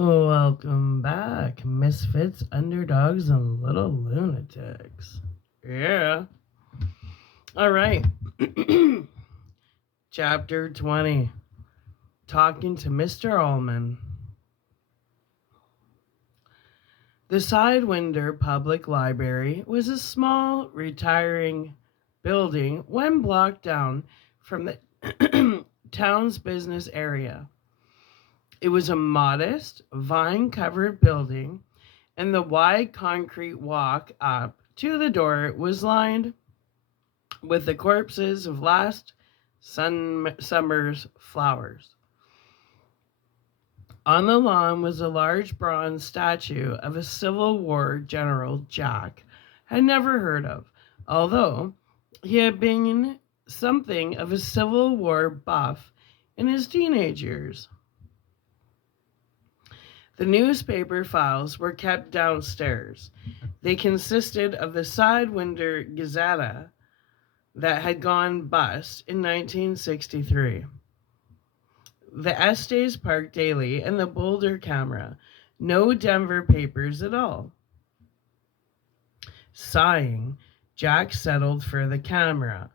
Welcome back, misfits, underdogs, and little lunatics. Yeah. All right. Chapter 20. Talking to Mr. Allman. The Sidewinder Public Library was a small, retiring building one block down from the town's business area. It was a modest, vine covered building, and the wide concrete walk up to the door was lined with the corpses of last summer's flowers. On the lawn was a large bronze statue of a Civil War general Jack had never heard of, although he had been something of a Civil War buff in his teenage years. The newspaper files were kept downstairs. They consisted of the Sidewinder Gazette that had gone bust in 1963, the Estes Park Daily, and the Boulder Camera. No Denver papers at all. Sighing, Jack settled for the Camera.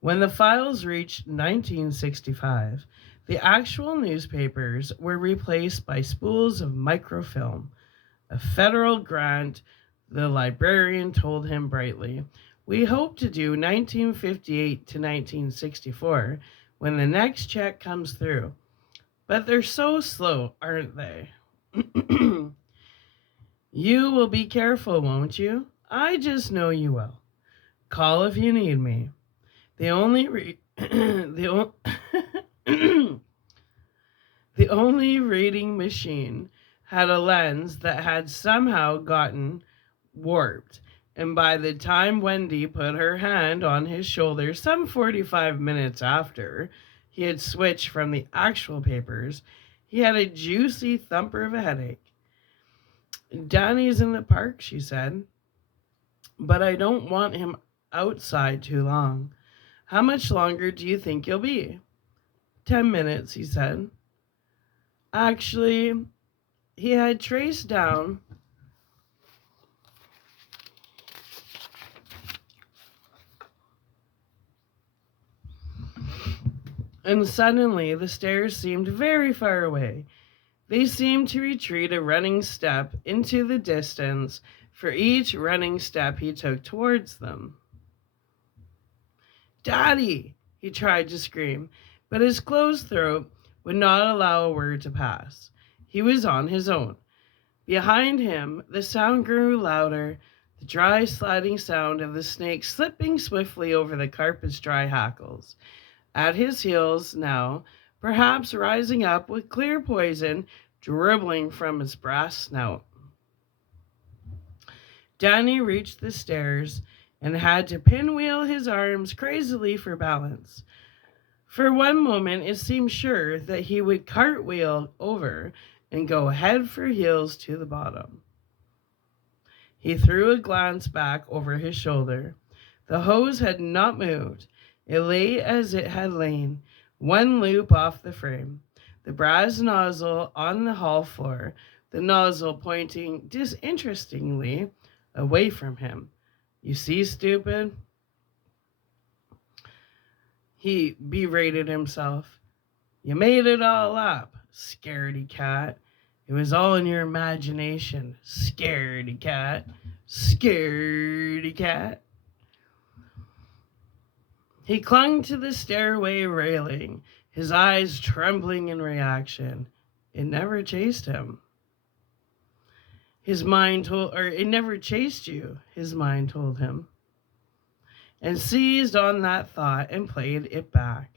When the files reached 1965, the actual newspapers were replaced by spools of microfilm. A federal grant, the librarian told him brightly. We hope to do 1958 to 1964 when the next check comes through. But they're so slow, aren't they? You will be careful, won't you? I just know you will. Call if you need me. The only the only reading machine had a lens that had somehow gotten warped, and by the time Wendy put her hand on his shoulder some 45 minutes after he had switched from the actual papers, he had a juicy thumper of a headache. Danny's in the park, she said, but I don't want him outside too long. How much longer do you think you'll be? 10 minutes, he said. Actually, he had traced down and suddenly the stairs seemed very far away. They seemed to retreat a running step into the distance for each running step he took towards them. Daddy! He tried to scream, but his closed throat would not allow a word to pass. He was on his own. Behind him, the sound grew louder, the dry sliding sound of the snake slipping swiftly over the carpet's dry hackles. At his heels now, perhaps rising up with clear poison dribbling from his brass snout. Danny reached the stairs and had to pinwheel his arms crazily for balance. For one moment it seemed sure that he would cartwheel over and go head for heels to the bottom. He threw a glance back over his shoulder. The hose had not moved. It lay as it had lain, one loop off the frame, the brass nozzle on the hall floor, the nozzle pointing disinterestingly away from him. You see, stupid? He berated himself. You made it all up, scaredy cat. It was all in your imagination, scaredy cat, scaredy cat. He clung to the stairway railing, his eyes trembling in reaction. It never chased him. It never chased you, his mind told him, and seized on that thought and played it back.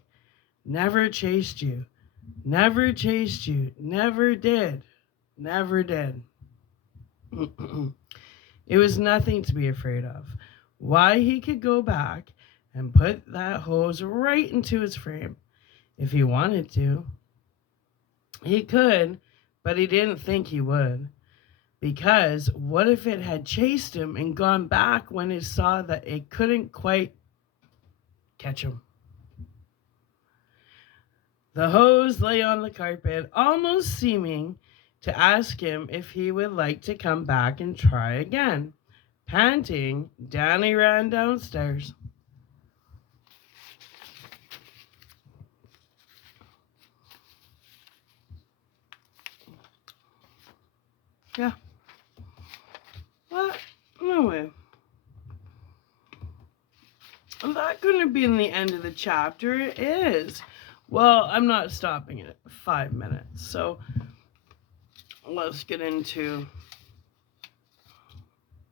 Never chased you, never chased you, never did, never did. It was nothing to be afraid of. Why, he could go back and put that hose right into its frame if he wanted to. He could, but he didn't think he would. Because what if it had chased him and gone back when it saw that it couldn't quite catch him? The hose lay on the carpet, almost seeming to ask him if he would like to come back and try again. Panting, Danny ran downstairs. Yeah. What? No way. That couldn't be in the end of the chapter. It is. Well, I'm not stopping it at 5 minutes. So let's get into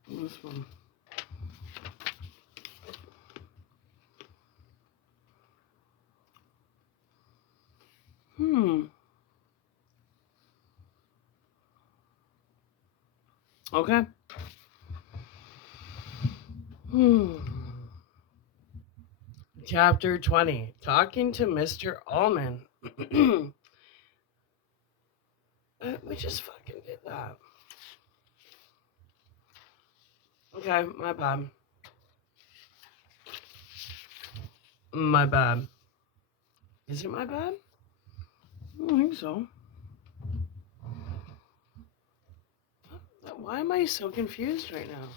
this one. Okay. Chapter 20. Talking to Mr. Allman. We just fucking did that. Okay, my bad. My bad. Is it my bad? I don't think so. Why am I so confused right now?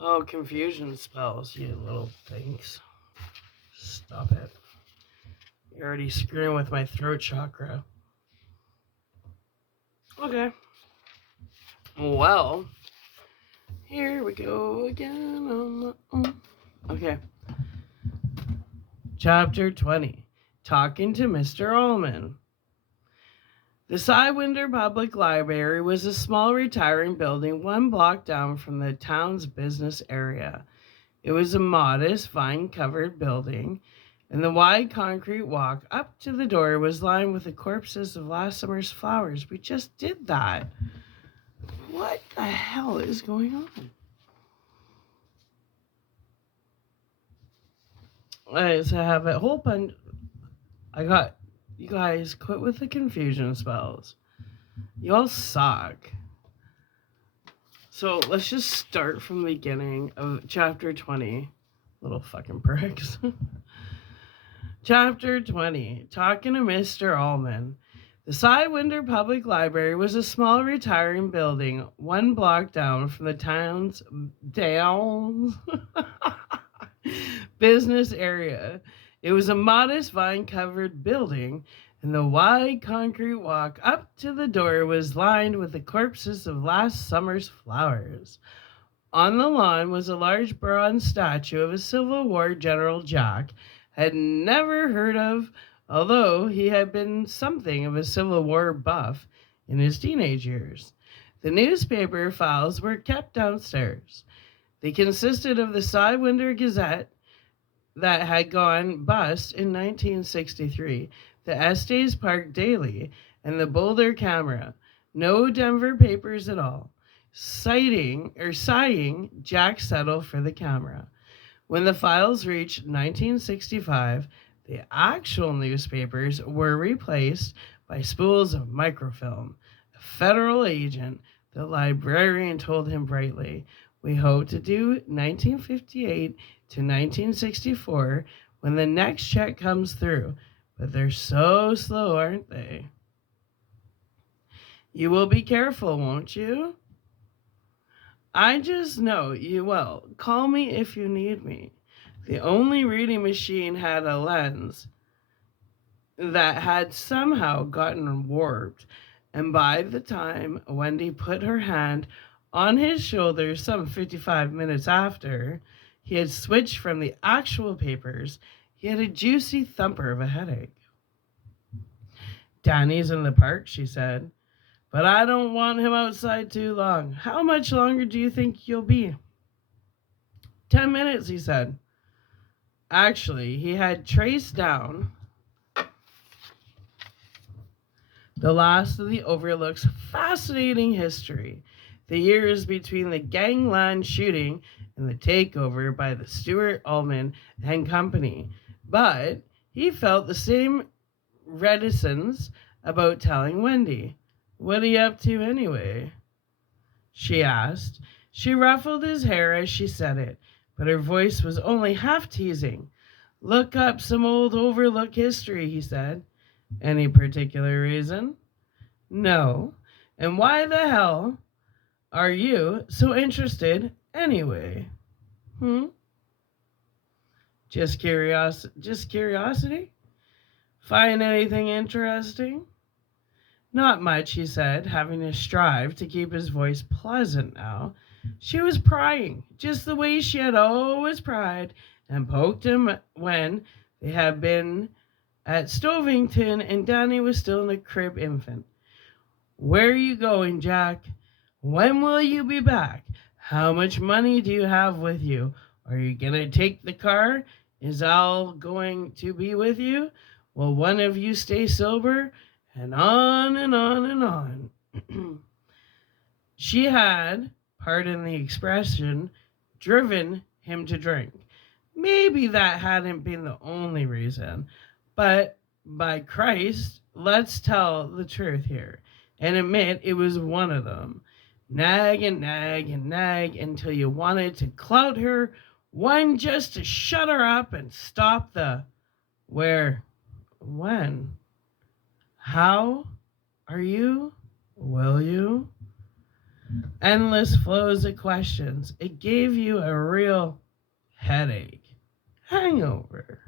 Oh, confusion spells, you little things. Stop it. You're already screwing with my throat chakra. Okay. Well, here we go again. Okay. Chapter 20. Talking to Mr. Allman. The Sidewinder Public Library was a small retiring building 1 block down from the town's business area. It was a modest, vine-covered building, and the wide concrete walk up to the door was lined with the corpses of last summer's flowers. We just did that. What the hell is going on? I have a whole bunch. You guys, quit with the confusion spells. You all suck. So let's just start from the beginning of chapter 20. Little fucking pricks. Chapter 20. Talking to Mr. Allman. The Sidewinder Public Library was a small retiring building 1 block down from the town's business area. It was a modest vine-covered building, and the wide concrete walk up to the door was lined with the corpses of last summer's flowers. On the lawn was a large bronze statue of a Civil War General Jack had never heard of, although he had been something of a Civil War buff in his teenage years. The newspaper files were kept downstairs. They consisted of the Sidewinder Gazette that had gone bust in 1963, the Estes Park Daily, and the Boulder Camera. No Denver papers at all. Sighing, Jack settled for the Camera. When the files reached 1965, the actual newspapers were replaced by spools of microfilm. A federal agent, the librarian told him brightly, "We hope to do 1958 to 1964 when the next check comes through, but they're so slow, aren't they? You will be careful, won't you? I just know you will. Call me if you need me." The only reading machine had a lens that had somehow gotten warped, and by the time Wendy put her hand on his shoulder some 55 minutes after he had switched from the actual papers, he had a juicy thumper of a headache. "Danny's in the park," she said, "but I don't want him outside too long. How much longer do you think you'll be?" 10 minutes, he said. Actually, he had traced down the last of the Overlook's fascinating history, the years between the gangland shooting and the takeover by the Stuart Allman and Company. But he felt the same reticence about telling Wendy. "What are you up to anyway?" she asked. She ruffled his hair as she said it, but her voice was only half teasing. "Look up some old Overlook history," he said. "Any particular reason?" "No. And why the hell are you so interested anyway? Hmm? Just curiosity? Find anything interesting? Not much, he said, having to strive to keep his voice pleasant now. She was prying, just the way she had always pried, and poked him when they had been at Stovington and Danny was still a crib infant. Where are you going, Jack? When will you be back? How much money do you have with you? Are you going to take the car? Is Al going to be with you? Will one of you stay sober? And on and on and on. She had, pardon the expression, driven him to drink. Maybe that hadn't been the only reason, but by Christ, let's tell the truth here and admit it was one of them. Nag and nag and nag until you wanted to clout her, one just to shut her up and stop the where, when, how, are you, will you? Endless flows of questions. It gave you a real headache. Hangover.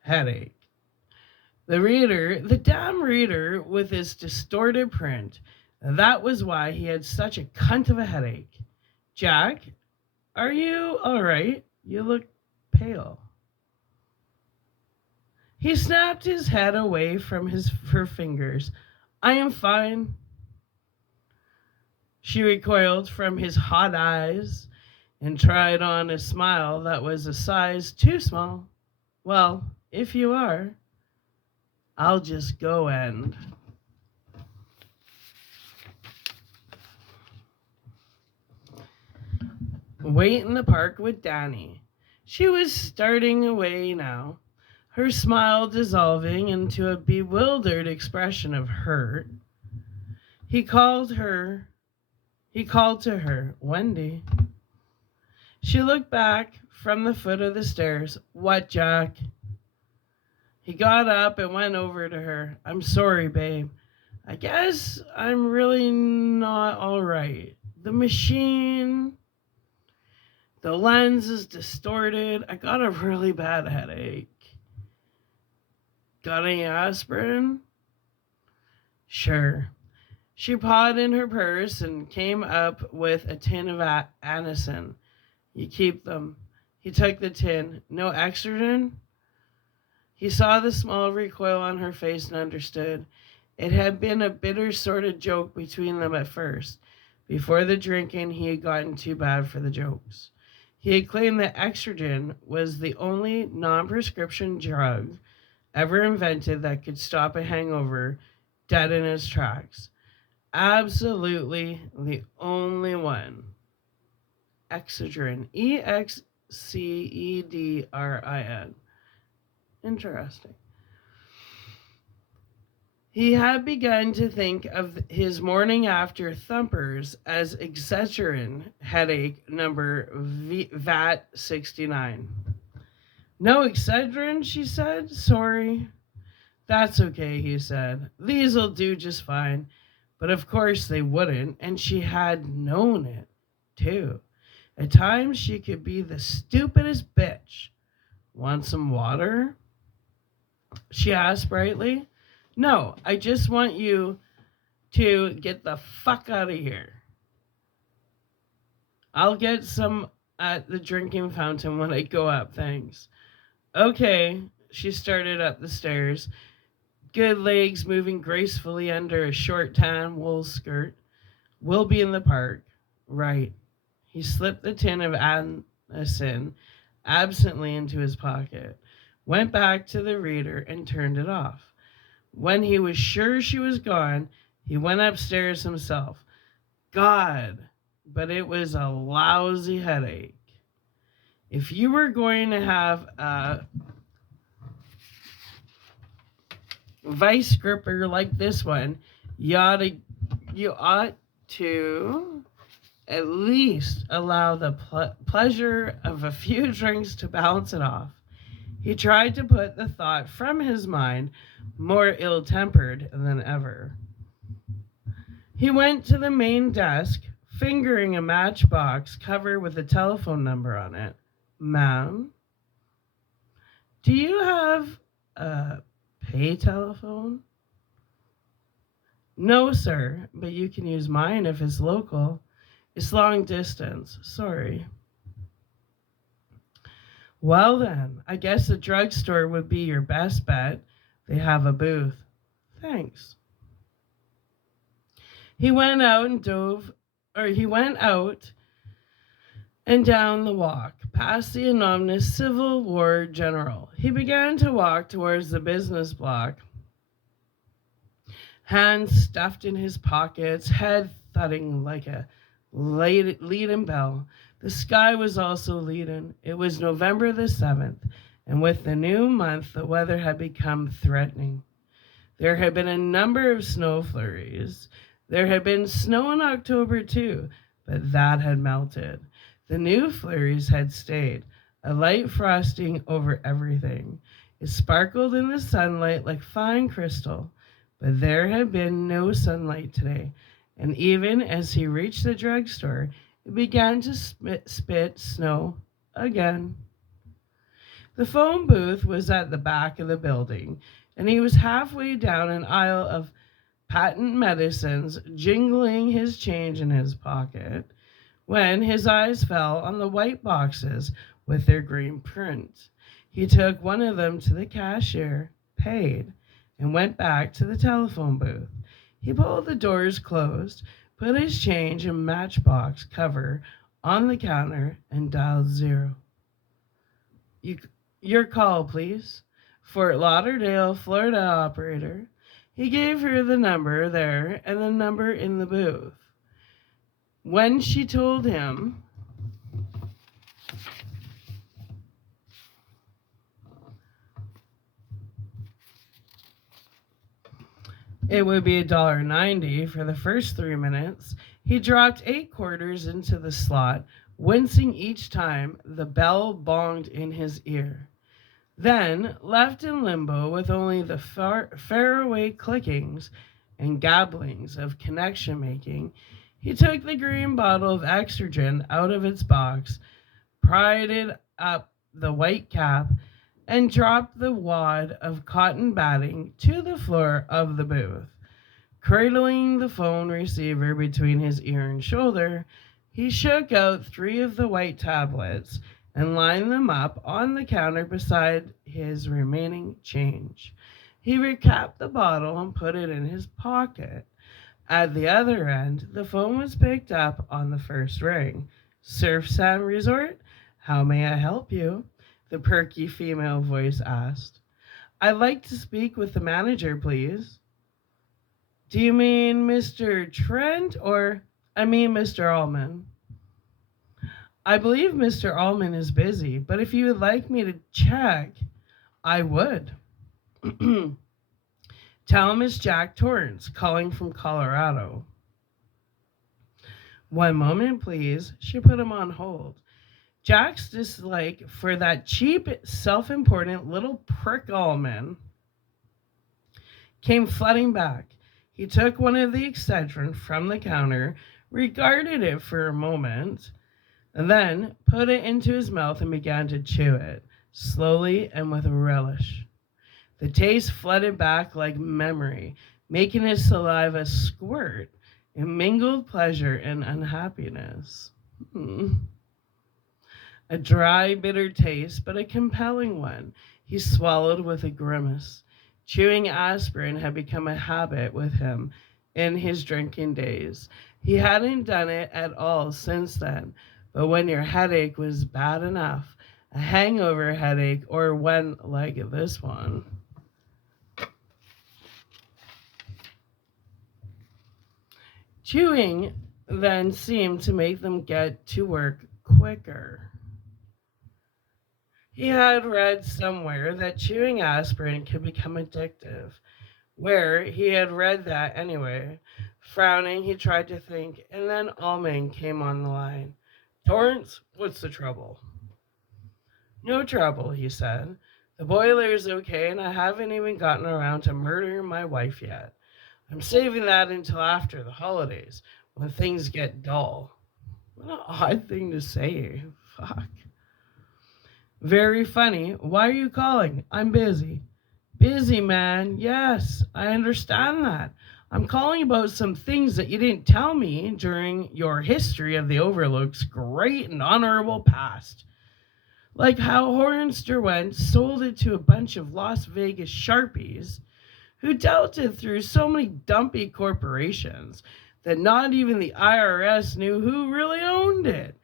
Headache. The damn reader with his distorted print. That was why he had such a cunt of a headache. Jack, are you all right? You look pale. He snapped his head away from her fingers. I am fine. She recoiled from his hot eyes and tried on a smile that was a size too small. Well, if you are, I'll just go and... wait in the park with Danny. She was starting away now, her smile dissolving into a bewildered expression of hurt. He called to her, Wendy. She looked back from the foot of the stairs. What, Jack? He got up and went over to her. I'm sorry, babe. I guess I'm really not all right. The machine, the lens is distorted. I got a really bad headache. Got any aspirin? Sure. She pawed in her purse and came up with a tin of Anacin. You keep them. He took the tin. No Exergen? He saw the small recoil on her face and understood. It had been a bitter sort of joke between them at first. Before the drinking, he had gotten too bad for the jokes. He had claimed that Exergen was the only non-prescription drug ever invented that could stop a hangover dead in its tracks. Absolutely the only one. Excedrin. Excedrin. Interesting. He had begun to think of his morning after thumpers as Excedrin headache number VAT 69. No Excedrin, she said. Sorry. That's okay, he said. These'll do just fine. But of course they wouldn't, and she had known it, too. At times she could be the stupidest bitch. Want some water? She asked brightly. No, I just want you to get the fuck out of here. I'll get some at the drinking fountain when I go up, thanks. Okay, she started up the stairs, good legs moving gracefully under a short tan wool skirt. We'll be in the park. Right. He slipped the tin of Anacin absently into his pocket, went back to the reader and turned it off. When he was sure she was gone, he went upstairs himself. God, but it was a lousy headache. If you were going to have a vice gripper like this one, you ought to at least allow the pleasure of a few drinks to balance it off. He tried to put the thought from his mind, more ill tempered than ever. He went to the main desk, fingering a matchbox cover with a telephone number on it. Ma'am, do you have a pay telephone? No, sir, but you can use mine if it's local. It's long distance. Sorry. Well, then, I guess the drugstore would be your best bet. They have a booth. Thanks. He went out and dove, or he went out and down the walk, past the anonymous Civil War general. He began to walk towards the business block, hands stuffed in his pockets, head thudding like a leaden bell. The sky was also leaden. It was November the 7th, and with the new month, the weather had become threatening. There had been a number of snow flurries. There had been snow in October too, but that had melted. The new flurries had stayed, a light frosting over everything. It sparkled in the sunlight like fine crystal, but there had been no sunlight today, and even as he reached the drugstore, it began to spit snow again. The phone booth was at the back of the building, and he was halfway down an aisle of patent medicines, jingling his change in his pocket, when his eyes fell on the white boxes with their green print. He took one of them to the cashier, paid, and went back to the telephone booth. He pulled the doors closed, put his change and matchbox cover on the counter, and dialed 0. Your call, please. Fort Lauderdale, Florida operator. He gave her the number there and the number in the booth. When she told him it would be $1.90 for the first 3 minutes, he dropped 8 quarters into the slot, wincing each time the bell bonged in his ear. Then, left in limbo with only the faraway clickings and gabblings of connection making, he took the green bottle of Exergen out of its box, pried it up the white cap, and dropped the wad of cotton batting to the floor of the booth. Cradling the phone receiver between his ear and shoulder, he shook out 3 of the white tablets and lined them up on the counter beside his remaining change. He recapped the bottle and put it in his pocket. At the other end, the phone was picked up on the first ring. Surf Sand Resort? How may I help you? The perky female voice asked. I'd like to speak with the manager, please. Do you mean Mr. Trent or I mean Mr. Allman? I believe Mr. Allman is busy, but if you would like me to check, I would. Tell him it's Jack Torrance calling from Colorado. One moment, please. She put him on hold. Jack's dislike for that cheap, self-important little prick Allman came flooding back. He took one of the Excedrin from the counter, regarded it for a moment, and then put it into his mouth and began to chew it, slowly and with relish. The taste flooded back like memory, making his saliva squirt in mingled pleasure and unhappiness. A dry, bitter taste, but a compelling one. He swallowed with a grimace. Chewing aspirin had become a habit with him in his drinking days. He hadn't done it at all since then, but when your headache was bad enough, a hangover headache or one like this one. Chewing then seemed to make them get to work quicker. He had read somewhere that chewing aspirin could become addictive. Where he had read that anyway. Frowning, he tried to think, and then Allman came on the line. Torrance, what's the trouble? No trouble, he said. The boiler's okay, and I haven't even gotten around to murdering my wife yet. I'm saving that until after the holidays, when things get dull. What an odd thing to say. Fuck. Very funny. Why are you calling? I'm busy. Busy, man. Yes, I understand that. I'm calling about some things that you didn't tell me during your history of the Overlook's great and honorable past. Like how Hornster went, sold it to a bunch of Las Vegas Sharpies who dealt it through so many dumpy corporations that not even the IRS knew who really owned it.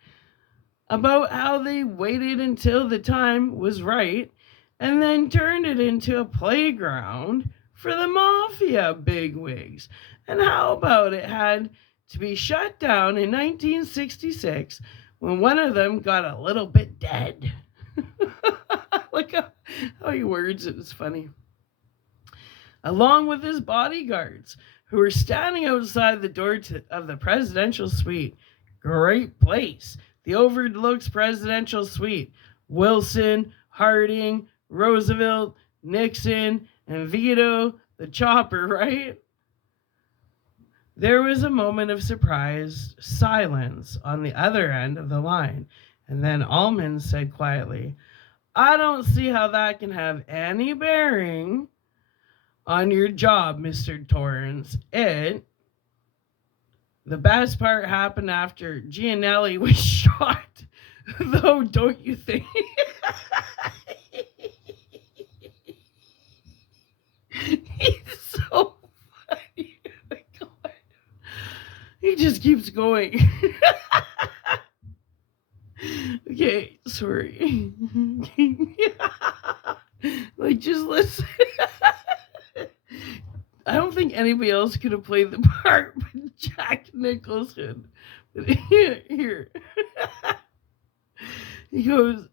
About how they waited until the time was right and then turned it into a playground for the mafia bigwigs. And how about it had to be shut down in 1966 when one of them got a little bit dead. Like how he words it is funny. Along with his bodyguards, who were standing outside the door of the presidential suite. Great place. The Overlook's presidential suite. Wilson, Harding, Roosevelt, Nixon, and Vito the Chopper, right? There was a moment of surprised silence on the other end of the line, and then Almond said quietly, I don't see how that can have any bearing on your job, Mr. Torrance. The best part happened after Gianelli was shot, though, don't you think? He's so funny. Oh my God. He just keeps going. Okay, sorry. Like, just listen. I don't think anybody else could have played the part but Jack Nicholson. But here. He goes.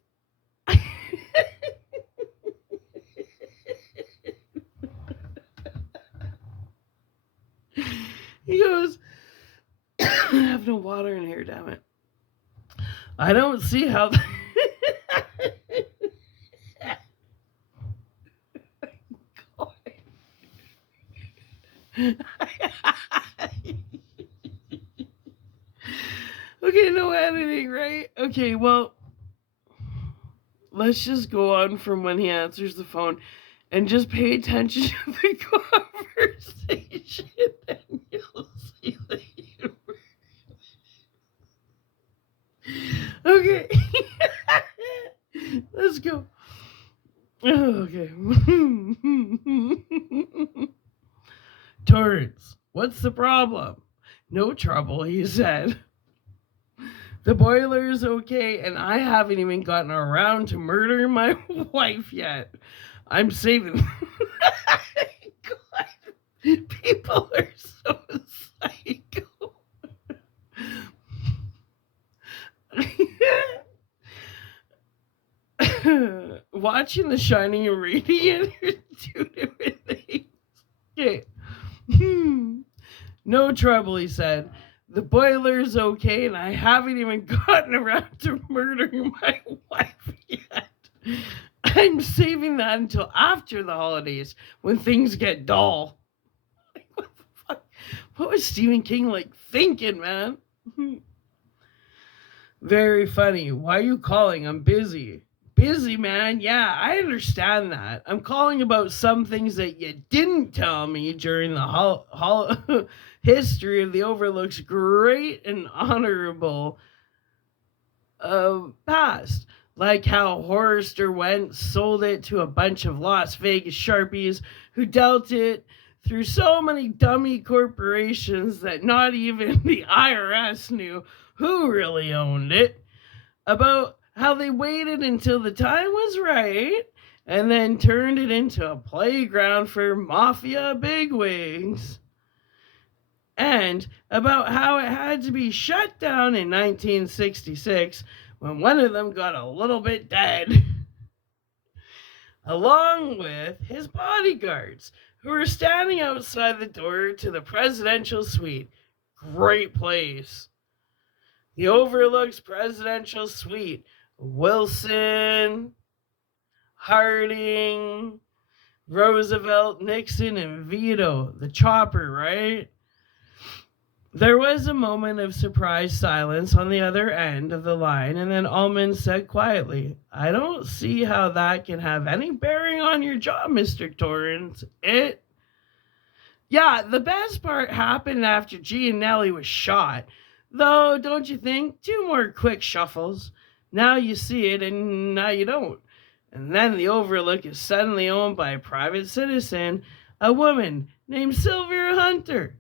He goes, I have no water in here, damn it. I don't see how. Okay, no editing, right? Okay, well, let's just go on from when he answers the phone and just pay attention to the conversation and you'll see the humor. Okay. Let's go. Okay. Torrance, what's the problem? No trouble, he said. The boiler's okay, and I haven't even gotten around to murdering my wife yet. I'm saving. God, people are so psycho. Watching The Shining and reading it are two different things. Okay. No trouble, he said. The boiler's okay, and I haven't even gotten around to murdering my wife yet. I'm saving that until after the holidays, when things get dull. Like, what the fuck? What was Stephen King thinking, man? Very funny. Why are you calling? I'm busy. Busy, man. Yeah, I understand that. I'm calling about some things that you didn't tell me during the history of the Overlook's great and honorable past. Like how Horster went, sold it to a bunch of Las Vegas Sharpies who dealt it through so many dummy corporations that not even the IRS knew who really owned it. About how they waited until the time was right and then turned it into a playground for mafia bigwigs. And about how it had to be shut down in 1966 when one of them got a little bit dead. Along with his bodyguards, who were standing outside the door to the presidential suite. Great place. The Overlook's presidential suite. Wilson, Harding, Roosevelt, Nixon, and Vito, the chopper, right? There was a moment of surprised silence on the other end of the line, and then Ullman said quietly, I don't see how that can have any bearing on your job, Mr. Torrance. Yeah, the best part happened after Gianelli was shot. Though, don't you think? Two more quick shuffles. Now you see it, and now you don't. And then the Overlook is suddenly owned by a private citizen, a woman named Sylvia Hunter,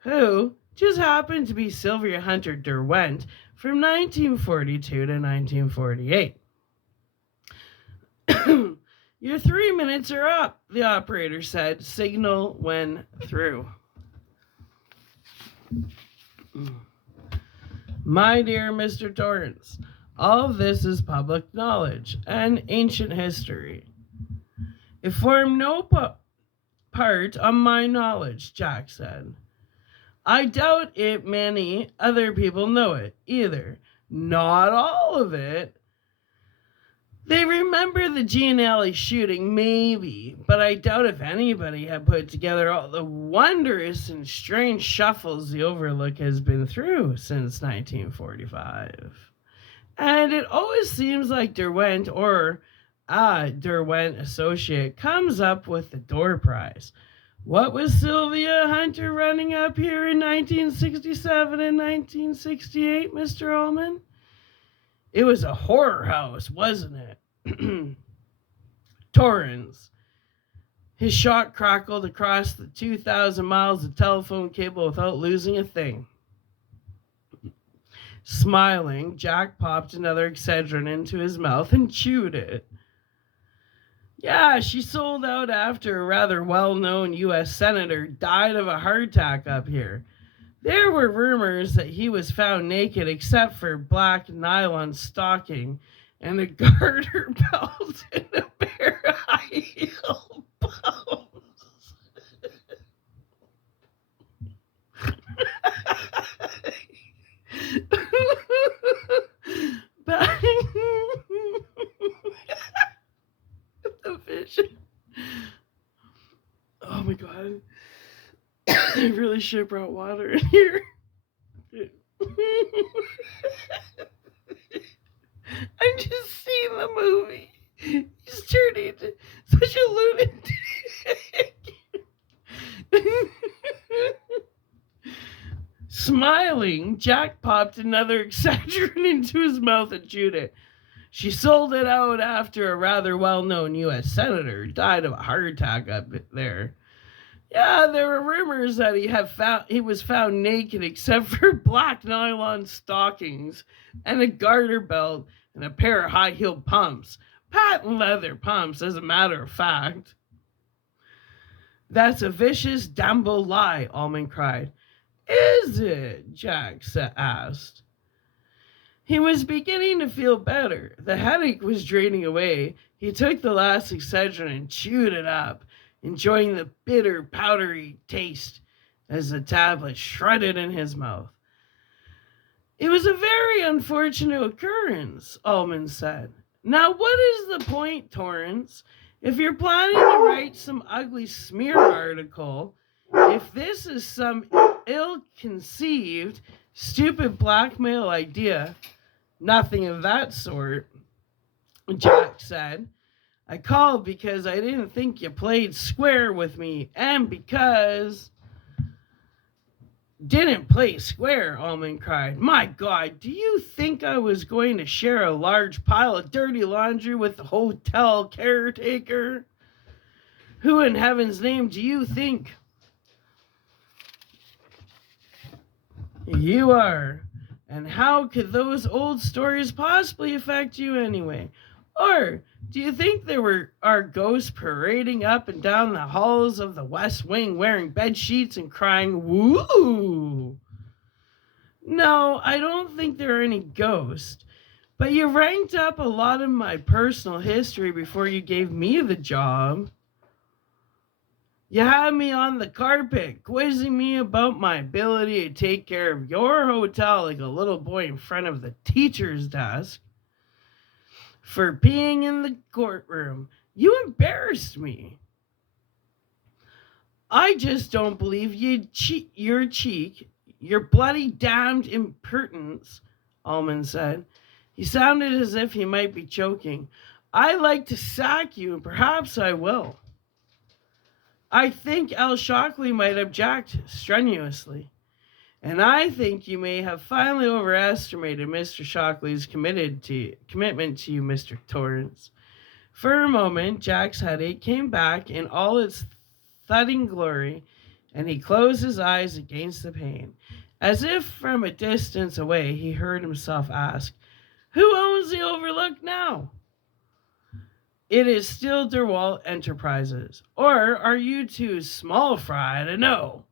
who just happened to be Sylvia Hunter Derwent from 1942 to 1948. Your 3 minutes are up, the operator said. Signal when through. My dear Mr. Torrance, all of this is public knowledge and ancient history. It formed no part of my knowledge, Jack said. I doubt it many other people know it either. Not all of it. They remember the Gianelli shooting, maybe, but I doubt if anybody had put together all the wondrous and strange shuffles the Overlook has been through since 1945. And it always seems like Derwent or a Derwent associate comes up with the door prize. What was Sylvia Hunter running up here in 1967 and 1968, Mr. Ullman? It was a horror house, wasn't it? Torrance. His shot crackled across the 2,000 miles of telephone cable without losing a thing. Smiling, Jack popped another Excedrin into his mouth and chewed it. Yeah, she sold out after a rather well-known U.S. senator died of a heart attack up here. There were rumors that he was found naked except for black nylon stocking and a garter belt and a pair of high-heel boots. The vision. Oh my god. I really should have brought water in here. I'm just seeing the movie. He's turning into such a lunatic. Smiling, Jack popped another Excedrin into his mouth and chewed it. She sold it out after a rather well-known U.S. senator died of a heart attack up there. Yeah, there were rumors that he was found naked except for black nylon stockings and a garter belt and a pair of high-heeled pumps. Patent leather pumps, as a matter of fact. That's a vicious, damnable lie, Ullman cried. Is it? Jack asked. He was beginning to feel better. The headache was draining away. He took the last Excedrin and chewed it up, enjoying the bitter, powdery taste as the tablet shredded in his mouth. It was a very unfortunate occurrence, Ullman said. Now, what is the point, Torrance? If you're planning to write some ugly smear article, if this is some ill-conceived, stupid blackmail idea, nothing of that sort, Jack said. I called because I didn't think you played square with me, and because... Didn't play square, Ullman cried. My God, do you think I was going to share a large pile of dirty laundry with the hotel caretaker? Who in heaven's name do you think you are? And how could those old stories possibly affect you anyway? Or do you think there are ghosts parading up and down the halls of the West Wing wearing bed sheets and crying, woo? No, I don't think there are any ghosts. But you ranked up a lot of my personal history before you gave me the job. You had me on the carpet, quizzing me about my ability to take care of your hotel like a little boy in front of the teacher's desk. for peeing in the courtroom. You embarrassed me. I just don't believe your cheek, your bloody damned impertinence, Almond said. He sounded as if he might be choking. I like to sack you, and perhaps I will. I think Al Shockley might object strenuously. And I think you may have finally overestimated Mr. Shockley's commitment to you, Mr. Torrance. For a moment, Jack's headache came back in all its thudding glory, and he closed his eyes against the pain. As if from a distance away, he heard himself ask, "Who owns the Overlook now?" "It is still Derwalt Enterprises. Or are you too small fry to know?"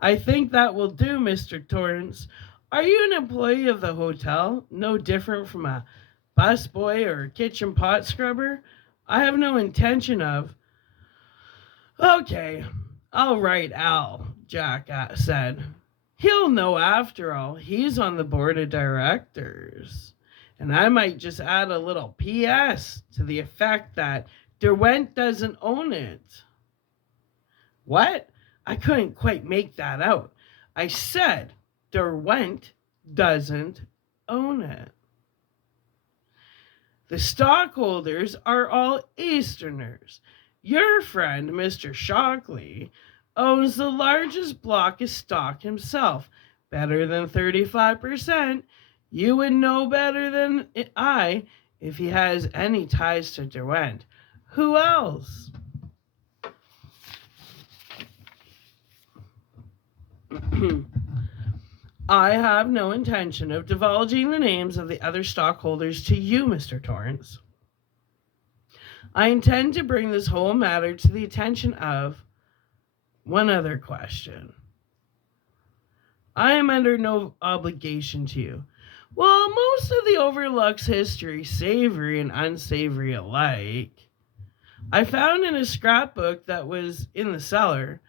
"I think that will do, Mr. Torrance. Are you an employee of the hotel, no different from a busboy or kitchen pot scrubber?" "I have no intention of." "Okay, I'll write Al," Jack said. "He'll know after all. He's on the board of directors. And I might just add a little P.S. to the effect that Derwent doesn't own it." "What?" I couldn't quite make that out. "I said Derwent doesn't own it. The stockholders are all Easterners. Your friend, Mr. Shockley, owns the largest block of stock himself, better than 35%. You would know better than I if he has any ties to Derwent. Who else?" "I have no intention of divulging the names of the other stockholders to you, Mr. Torrance. I intend to bring this whole matter to the attention of one other question. I am under no obligation to you. Well, most of the Overlook's history, savory and unsavory alike, I found in a scrapbook that was in the cellar.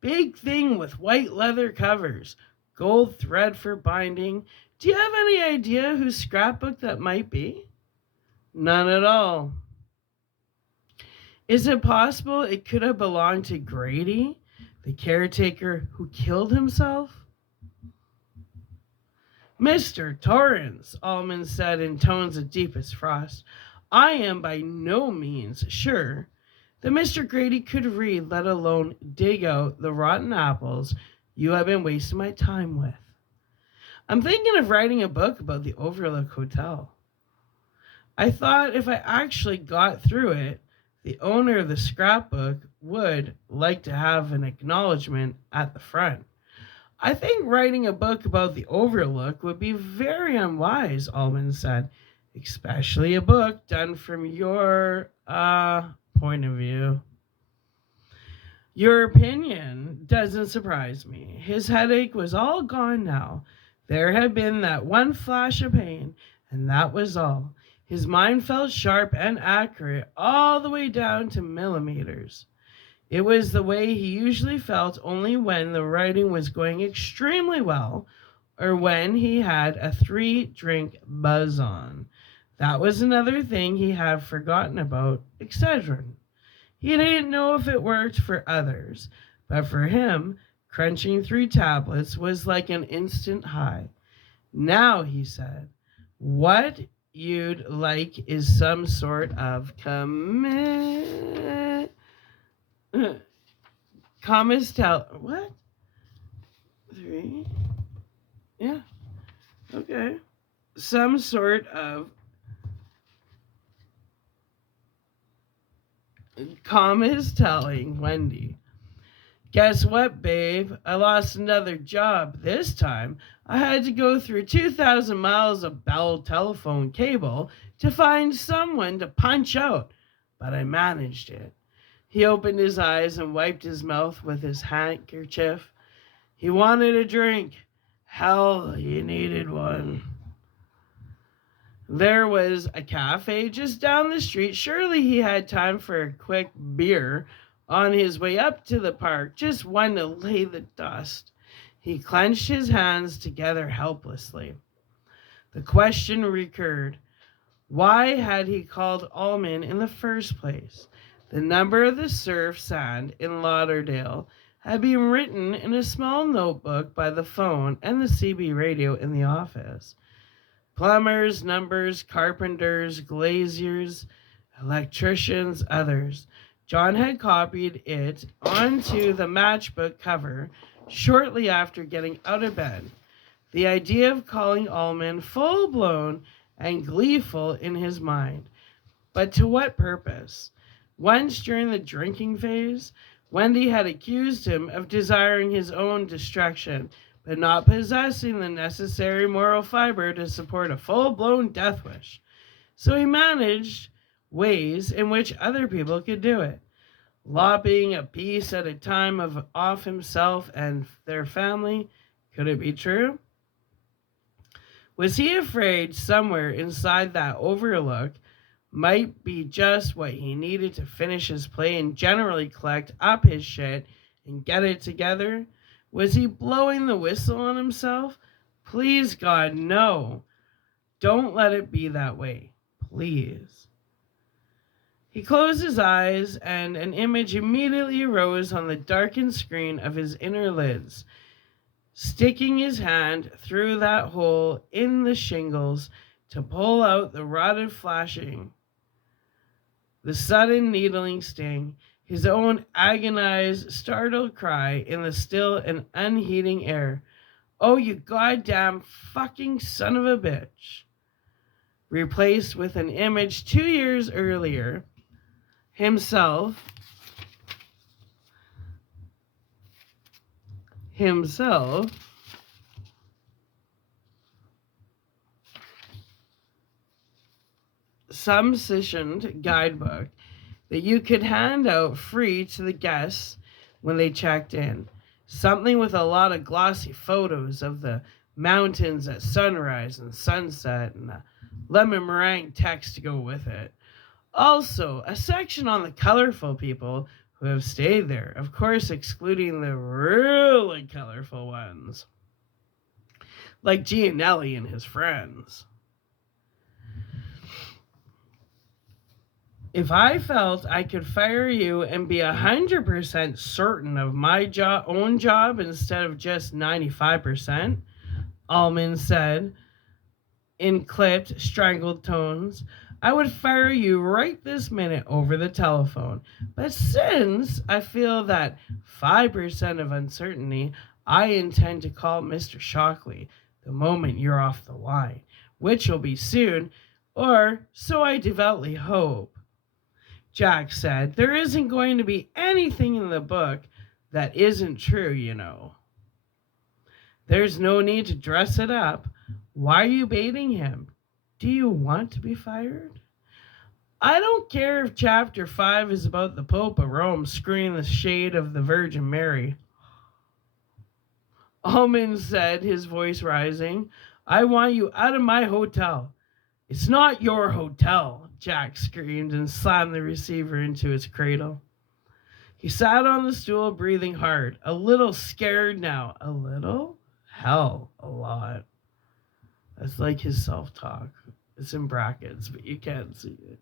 Big thing with white leather covers, gold thread for binding. Do you have any idea whose scrapbook that might be?" "None at all." "Is it possible it could have belonged to Grady, the caretaker who killed himself?" "Mr. Torrance," Almond said in tones of deepest frost, "I am by no means sure that Mr. Grady could read, let alone dig out the rotten apples you have been wasting my time with. I'm thinking of writing a book about the Overlook Hotel. I thought if I actually got through it, the owner of the scrapbook would like to have an acknowledgement at the front." "I think writing a book about the Overlook would be very unwise," Almond said, "especially a book done from your point of view." "Your opinion doesn't surprise me." His headache was all gone now. There had been that one flash of pain, and that was all. His mind felt sharp and accurate all the way down to millimeters. It was the way he usually felt only when the writing was going extremely well or when he had a 3-drink buzz on. That was another thing he had forgotten about Excedrin. He didn't know if it worked for others, but for him, crunching 3 tablets was like an instant high. "Now," he said, "what you'd like is some sort of what? 3? Yeah. Okay. Some sort of calm is telling Wendy. Guess what, babe? I lost another job. This time, I had to go through 2,000 miles of Bell telephone cable to find someone to punch out, but I managed it." He opened his eyes and wiped his mouth with his handkerchief. He wanted a drink. Hell, he needed one. There was a cafe just down the street. Surely he had time for a quick beer on his way up to the park, just one to lay the dust. He clenched his hands together helplessly. The question recurred. Why had he called Allman in the first place? The number of the surf sand in Lauderdale had been written in a small notebook by the phone and the CB radio in the office. Plumbers, numbers, carpenters, glaziers, electricians, others. John had copied it onto the matchbook cover shortly after getting out of bed. The idea of calling Allman full-blown and gleeful in his mind. But to what purpose? Once during the drinking phase, Wendy had accused him of desiring his own destruction, but not possessing the necessary moral fiber to support a full-blown death wish. So he managed ways in which other people could do it, lopping a piece at a time off himself and their family. Could it be true? Was he afraid somewhere inside that overlook might be just what he needed to finish his play and generally collect up his shit and get it together? Was he blowing the whistle on himself? Please, God, no. Don't let it be that way. Please. He closed his eyes, and an image immediately arose on the darkened screen of his inner lids. Sticking his hand through that hole in the shingles to pull out the rotted flashing, the sudden needling sting, his own agonized, startled cry in the still and unheeding air. Oh, you goddamn fucking son of a bitch. Replaced with an image 2 years earlier, himself subsistence guidebook that you could hand out free to the guests when they checked in. Something with a lot of glossy photos of the mountains at sunrise and sunset and a lemon meringue text to go with it. Also, a section on the colorful people who have stayed there, of course excluding the really colorful ones, like Gianelli and his friends. If I felt I could fire you and be 100% certain of my own job instead of just 95%, Allman said in clipped, strangled tones, I would fire you right this minute over the telephone. But since I feel that 5% of uncertainty, I intend to call Mr. Shockley the moment you're off the line, which will be soon, or so I devoutly hope. Jack said, there isn't going to be anything in the book that isn't true, you know. There's no need to dress it up. Why are you baiting him? Do you want to be fired? I don't care if chapter 5 is about the Pope of Rome screening the shade of the Virgin Mary. Allman said, his voice rising. I want you out of my hotel. It's not your hotel, Jack screamed and slammed the receiver into its cradle. He sat on the stool, breathing hard, a little scared now. A little? Hell, a lot. That's like his self-talk. It's in brackets, but you can't see it.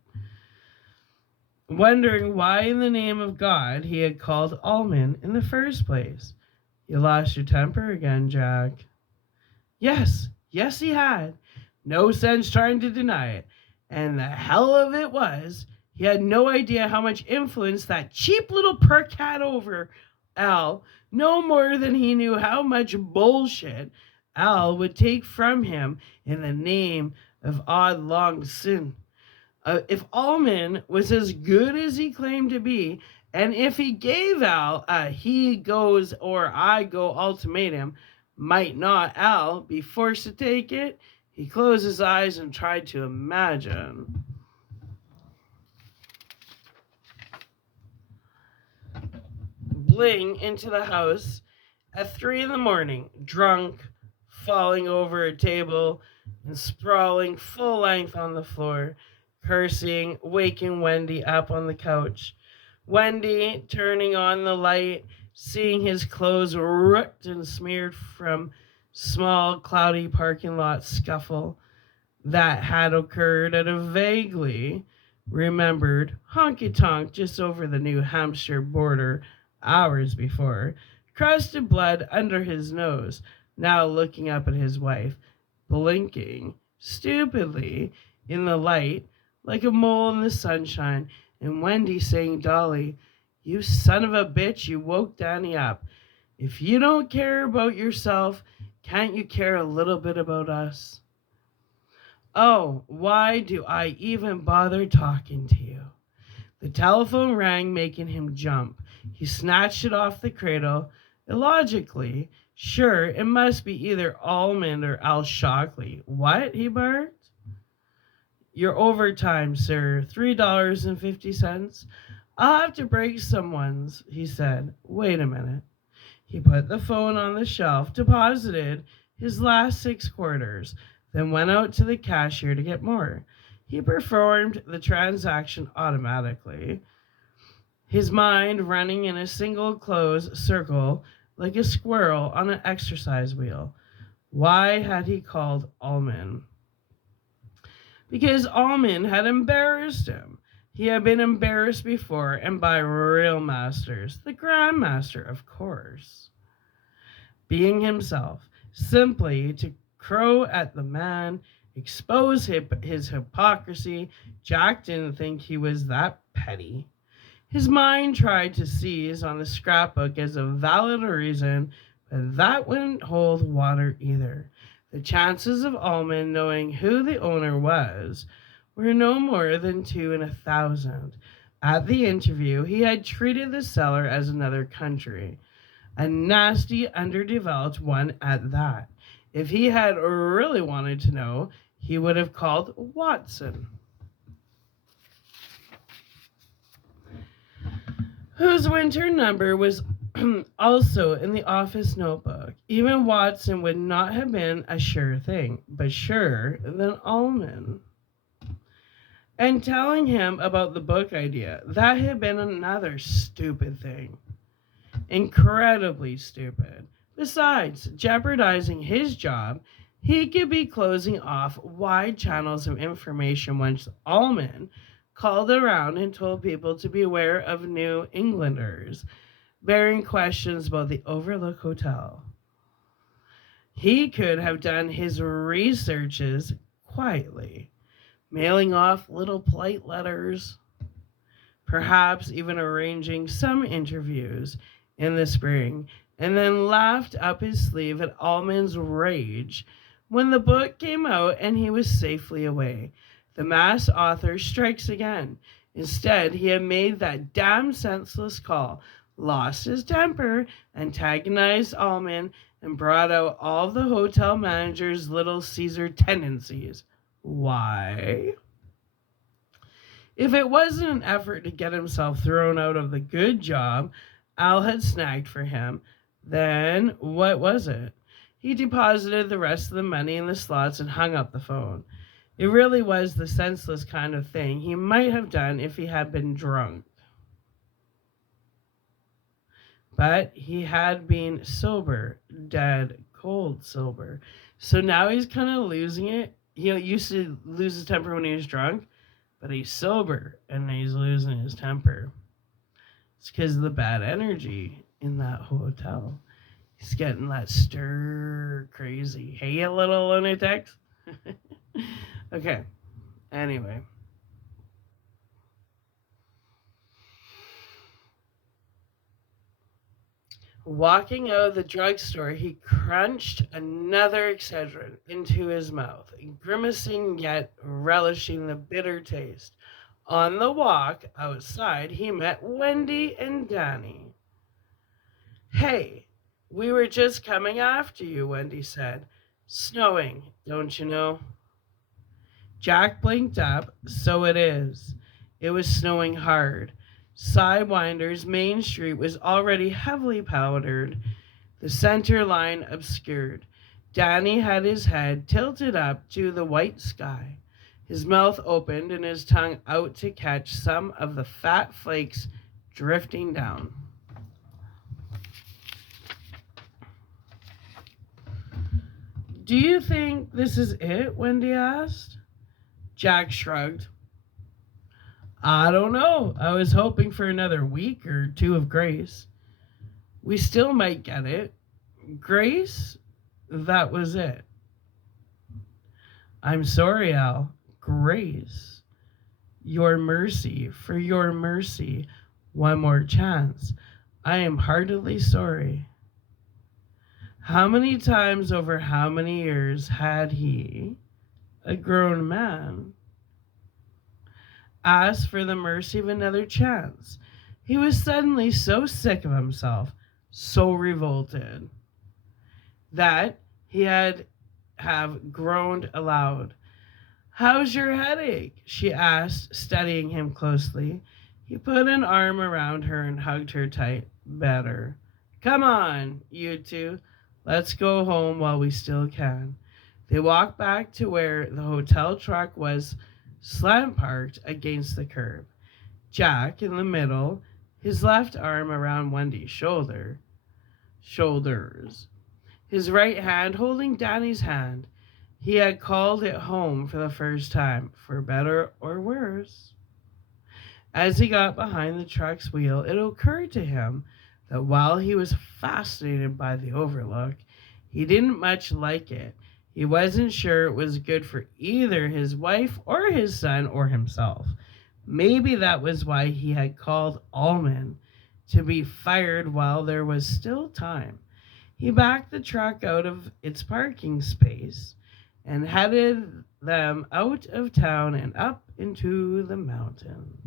Wondering why in the name of God he had called Allman in the first place. You lost your temper again, Jack. Yes, he had. No sense trying to deny it. And the hell of it was, he had no idea how much influence that cheap little perk had over Al, no more than he knew how much bullshit Al would take from him in the name of Odd Long Sin. If Allman was as good as he claimed to be, and if he gave Al a he goes or I go ultimatum, might not Al be forced to take it? He closed his eyes and tried to imagine. Bling into the house at 3 a.m, drunk, falling over a table and sprawling full length on the floor, cursing, waking Wendy up on the couch. Wendy turning on the light, seeing his clothes ripped and smeared from small, cloudy parking lot scuffle. that had occurred at a vaguely remembered honky tonk just over the New Hampshire border hours before, crusted blood under his nose, now looking up at his wife, blinking stupidly in the light like a mole in the sunshine, and Wendy saying, "Dolly, you son of a bitch, you woke Danny up. If you don't care about yourself, can't you care a little bit about us?" Oh, why do I even bother talking to you? The telephone rang, making him jump. He snatched it off the cradle. Illogically, sure, it must be either Almond or Al Shockley. What? He barked. Your overtime, sir. $3.50. I'll have to break someone's, he said. Wait a minute. He put the phone on the shelf, deposited his last 6 quarters, then went out to the cashier to get more. He performed the transaction automatically, his mind running in a single closed circle like a squirrel on an exercise wheel. Why had he called Almond? Because Almond had embarrassed him. He had been embarrassed before, and by real masters, the Grandmaster, of course. Being himself, simply to crow at the man, expose his hypocrisy. Jack didn't think he was that petty. His mind tried to seize on the scrapbook as a valid reason, but that wouldn't hold water either. The chances of Almond knowing who the owner was were no more than 2 in 1,000. At the interview, he had treated the seller as another country, a nasty, underdeveloped one at that. If he had really wanted to know, he would have called Watson, whose winter number was also in the office notebook. Even Watson would not have been a sure thing, but surer than Almond. And telling him about the book idea, that had been another stupid thing. Incredibly stupid. Besides jeopardizing his job, he could be closing off wide channels of information once Almond called around and told people to beware of New Englanders bearing questions about the Overlook Hotel. He could have done his researches quietly, mailing off little polite letters, perhaps even arranging some interviews in the spring, and then laughed up his sleeve at Almond's rage when the book came out and he was safely away. The mass author strikes again. Instead, he had made that damn senseless call, lost his temper, antagonized Almond, and brought out all the hotel manager's Little Caesar tendencies. Why? If it wasn't an effort to get himself thrown out of the good job Al had snagged for him, then what was it? He deposited the rest of the money in the slots and hung up the phone. It really was the senseless kind of thing he might have done if he had been drunk. But he had been sober, dead, cold sober. So now he's kind of losing it. He used to lose his temper when he was drunk, but he's sober and he's losing his temper. It's because of the bad energy in that hotel. He's getting that stir crazy. Hey, you little lunatics. Okay, anyway. Walking out of the drugstore, he crunched another Excedrin into his mouth, grimacing yet relishing the bitter taste. On the walk outside, he met Wendy and Danny. Hey, we were just coming after you, Wendy said. Snowing, don't you know? Jack blinked up. So it is. It was snowing hard. Sidewinders Main Street was already heavily powdered, the center line obscured. Danny had his head tilted up to the white sky, his mouth opened and his tongue out to catch some of the fat flakes drifting down. Do you think this is it? Wendy asked. Jack shrugged. I don't know. I was hoping for another week or two of grace. We still might get it. Grace? That was it. I'm sorry, Al. Grace. Your mercy, for your mercy. One more chance. I am heartily sorry. How many times over how many years had he, a grown man, asked for the mercy of another chance? He was suddenly so sick of himself, so revolted, that he had have groaned aloud. How's your headache? She asked, studying him closely. He put an arm around her and hugged her tight. Better. Come on, you two. Let's go home while we still can. They walked back to where the hotel truck was slant parked against the curb. Jack in the middle, his left arm around Wendy's shoulders, his right hand holding Danny's hand. He had called it home for the first time, for better or worse. As he got behind the truck's wheel, it occurred to him that while he was fascinated by the overlook, he didn't much like it. He wasn't sure it was good for either his wife or his son or himself. Maybe that was why he had called Allman to be fired while there was still time. He backed the truck out of its parking space and headed them out of town and up into the mountains.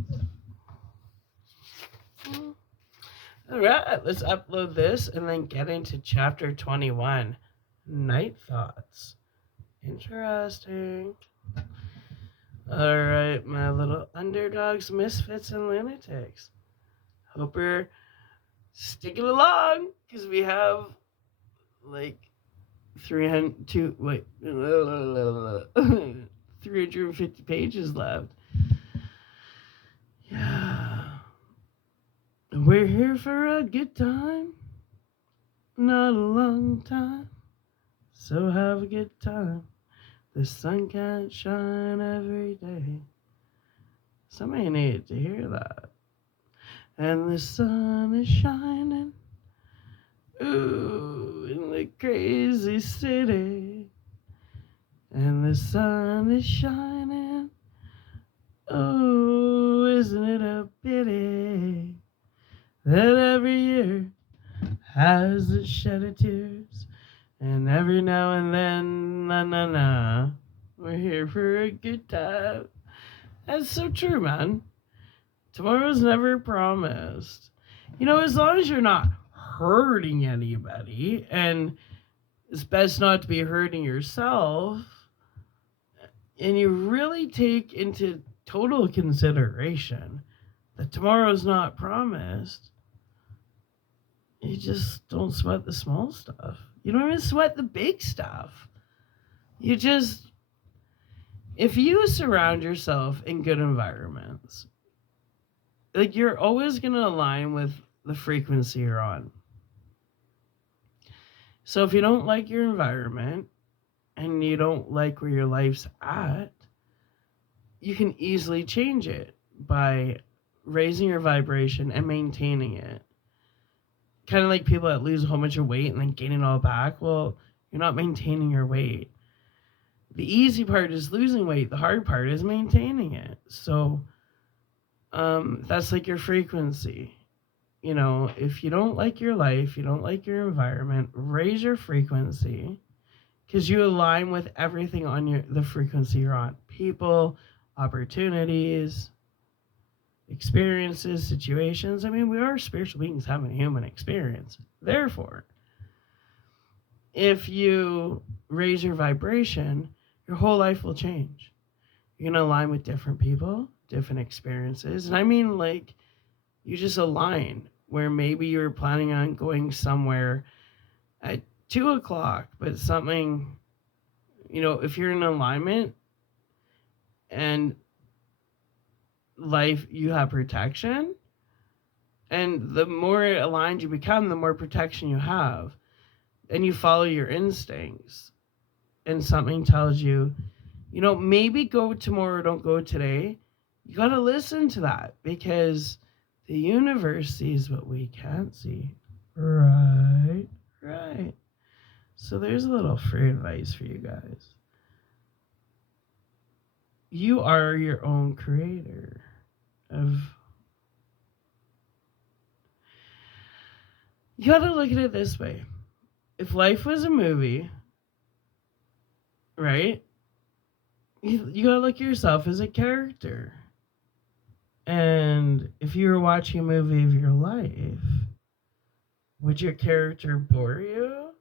All right, let's upload this and then get into chapter 21, Night Thoughts. Interesting. All right, my little underdogs, misfits, and lunatics. Hope you're sticking along because we have like 350 pages left. Yeah. We're here for a good time, not a long time. So have a good time. The sun can't shine every day. Somebody needed to hear that. And the sun is shining, ooh, in the crazy city. And the sun is shining, oh, isn't it a pity that every year has its shed of tears, and every now and then, na, we're here for a good time. That's so true, man. Tomorrow's never promised. You know, as long as you're not hurting anybody, and it's best not to be hurting yourself, and you really take into total consideration that tomorrow's not promised, you just don't sweat the small stuff. You don't even sweat the big stuff. You just, if you surround yourself in good environments, like you're always going to align with the frequency you're on. So if you don't like your environment and you don't like where your life's at, you can easily change it by raising your vibration and maintaining it. Kind of like people that lose a whole bunch of weight and then gain it all back. Well, you're not maintaining your weight. The easy part is losing weight. The hard part is maintaining it. So that's like your frequency. You know, if you don't like your life, you don't like your environment, raise your frequency, because you align with everything on the frequency you're on. People, opportunities, experiences, situations. I mean, we are spiritual beings having a human experience. Therefore, if you raise your vibration, your whole life will change. You're going to align with different people, different experiences. And I mean, like, you just align where maybe you're planning on going somewhere at 2 o'clock, but something, you know, if you're in alignment and life, you have protection, and the more aligned you become, the more protection you have, and you follow your instincts, and something tells you Maybe go tomorrow, don't go today. You got to listen to that because the universe sees what we can't see. Right? Right. So there's a little free advice for you guys. You are your own creator of. You got to look at it this way. If life was a movie, right? You got to look at yourself as a character. And if you were watching a movie of your life, would your character bore you?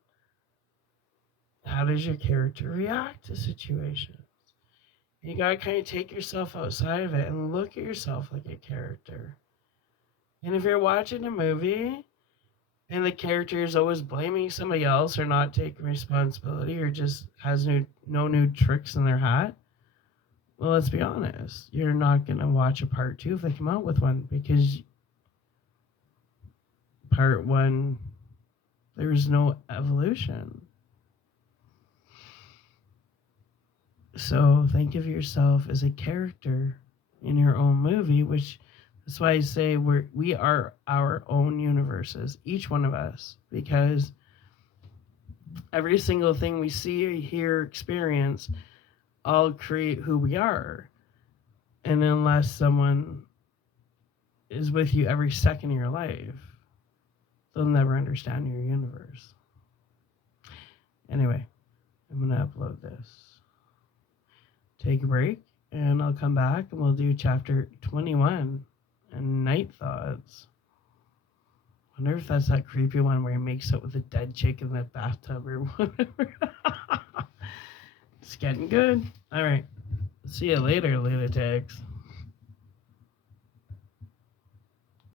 How does your character react to situations? You gotta kind of take yourself outside of it and look at yourself like a character. And if you're watching a movie and the character is always blaming somebody else or not taking responsibility or just has no new tricks in their hat, well, let's be honest, you're not gonna watch a part 2 if they come out with one, because part 1, there's no evolution. So think of yourself as a character in your own movie, which that's why I say we are our own universes, each one of us, because every single thing we see, hear, experience, all create who we are. And unless someone is with you every second of your life, they'll never understand your universe. Anyway, I'm going to upload this. Take a break, and I'll come back and we'll do chapter 21 and Night Thoughts. Wonder if that's that creepy one where he makes out with a dead chick in the bathtub or whatever. It's getting good. All right. See you later, lunatics.